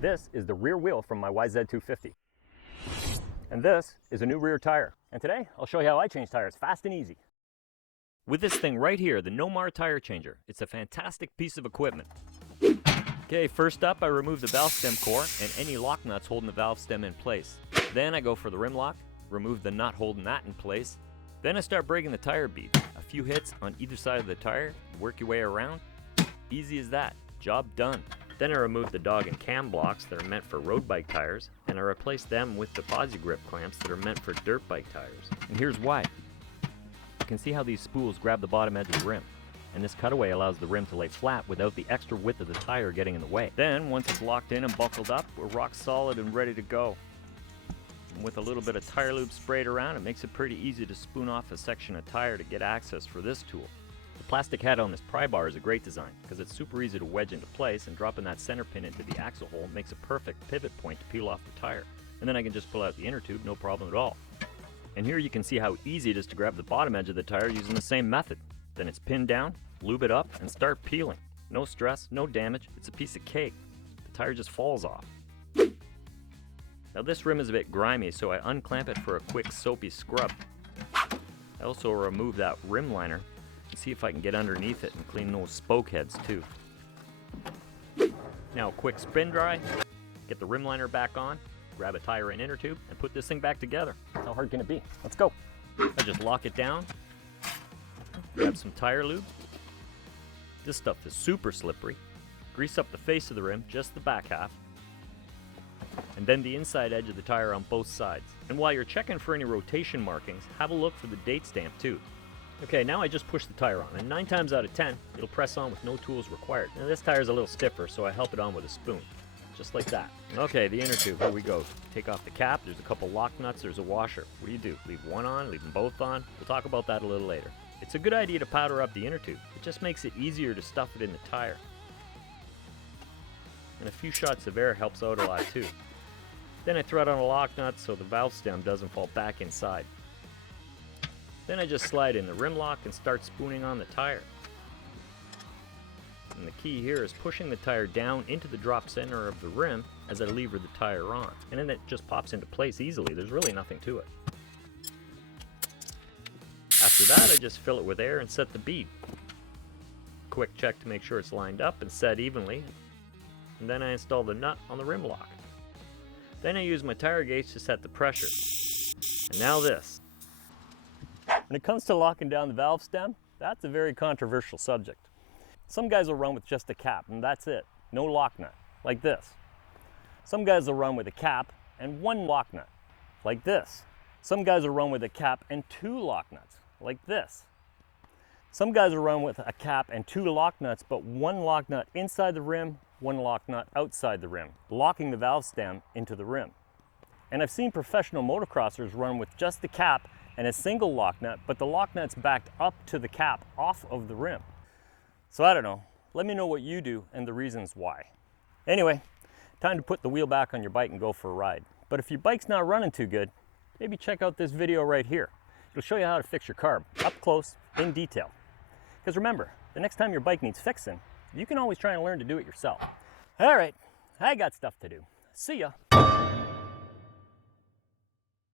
This is the rear wheel from my YZ250. And this is a new rear tire. And today, I'll show you how I change tires fast and easy. With this thing right here, the Nomar tire changer. It's a fantastic piece of equipment. Okay, first up, I remove the valve stem core and any lock nuts holding the valve stem in place. Then I go for the rim lock, remove the nut holding that in place. Then I start breaking the tire bead. A few hits on either side of the tire, work your way around. Easy as that, job done. Then I remove the dog and cam blocks that are meant for road bike tires, and I replace them with the posi grip clamps that are meant for dirt bike tires. And here's why. You can see how these spools grab the bottom edge of the rim, and this cutaway allows the rim to lay flat without the extra width of the tire getting in the way. Then, once it's locked in and buckled up, we're rock solid and ready to go. And with a little bit of tire lube sprayed around, it makes it pretty easy to spoon off a section of tire to get access for this tool. The plastic head on this pry bar is a great design because it's super easy to wedge into place, and dropping that center pin into the axle hole makes a perfect pivot point to peel off the tire. And then I can just pull out the inner tube, no problem at all. And here you can see how easy it is to grab the bottom edge of the tire using the same method. Then it's pinned down, lube it up, and start peeling. No stress, no damage, it's a piece of cake. The tire just falls off. Now this rim is a bit grimy, so I unclamp it for a quick soapy scrub. I also remove that rim liner and see if I can get underneath it and clean those spoke heads too. Now a quick spin dry, get the rim liner back on, grab a tire and inner tube, and put this thing back together. How hard can it be? Let's go. I just lock it down, grab some tire lube. This stuff is super slippery. Grease up the face of the rim, just the back half, and then the inside edge of the tire on both sides. And while you're checking for any rotation markings, have a look for the date stamp too. Okay, now I just push the tire on, and 9 times out of 10, it'll press on with no tools required. Now this tire's a little stiffer, so I help it on with a spoon. Just like that. Okay, the inner tube, here we go. Take off the cap, there's a couple lock nuts, there's a washer. What do? Leave one on, leave them both on? We'll talk about that a little later. It's a good idea to powder up the inner tube. It just makes it easier to stuff it in the tire. And a few shots of air helps out a lot too. Then I thread on a lock nut so the valve stem doesn't fall back inside. Then I just slide in the rim lock and start spooning on the tire. And the key here is pushing the tire down into the drop center of the rim as I lever the tire on. And then it just pops into place easily. There's really nothing to it. After that, I just fill it with air and set the bead. Quick check to make sure it's lined up and set evenly. And then I install the nut on the rim lock. Then I use my tire gauge to set the pressure. And now this. When it comes to locking down the valve stem, that's a very controversial subject. Some guys will run with just a cap, and that's it. No lock nut, like this. Some guys will run with a cap and 1 lock nut, like this. Some guys will run with a cap and 2 lock nuts, like this. Some guys will run with a cap and 2 lock nuts, but 1 lock nut inside the rim, 1 lock nut outside the rim, locking the valve stem into the rim. And I've seen professional motocrossers run with just the cap and a single lock nut, but the lock nut's backed up to the cap off of the rim. So I don't know, let me know what you do and the reasons why. Anyway, time to put the wheel back on your bike and go for a ride. But if your bike's not running too good, maybe check out this video right here. It'll show you how to fix your carb, up close, in detail. Because remember, the next time your bike needs fixing, you can always try and learn to do it yourself. All right, I got stuff to do. See ya.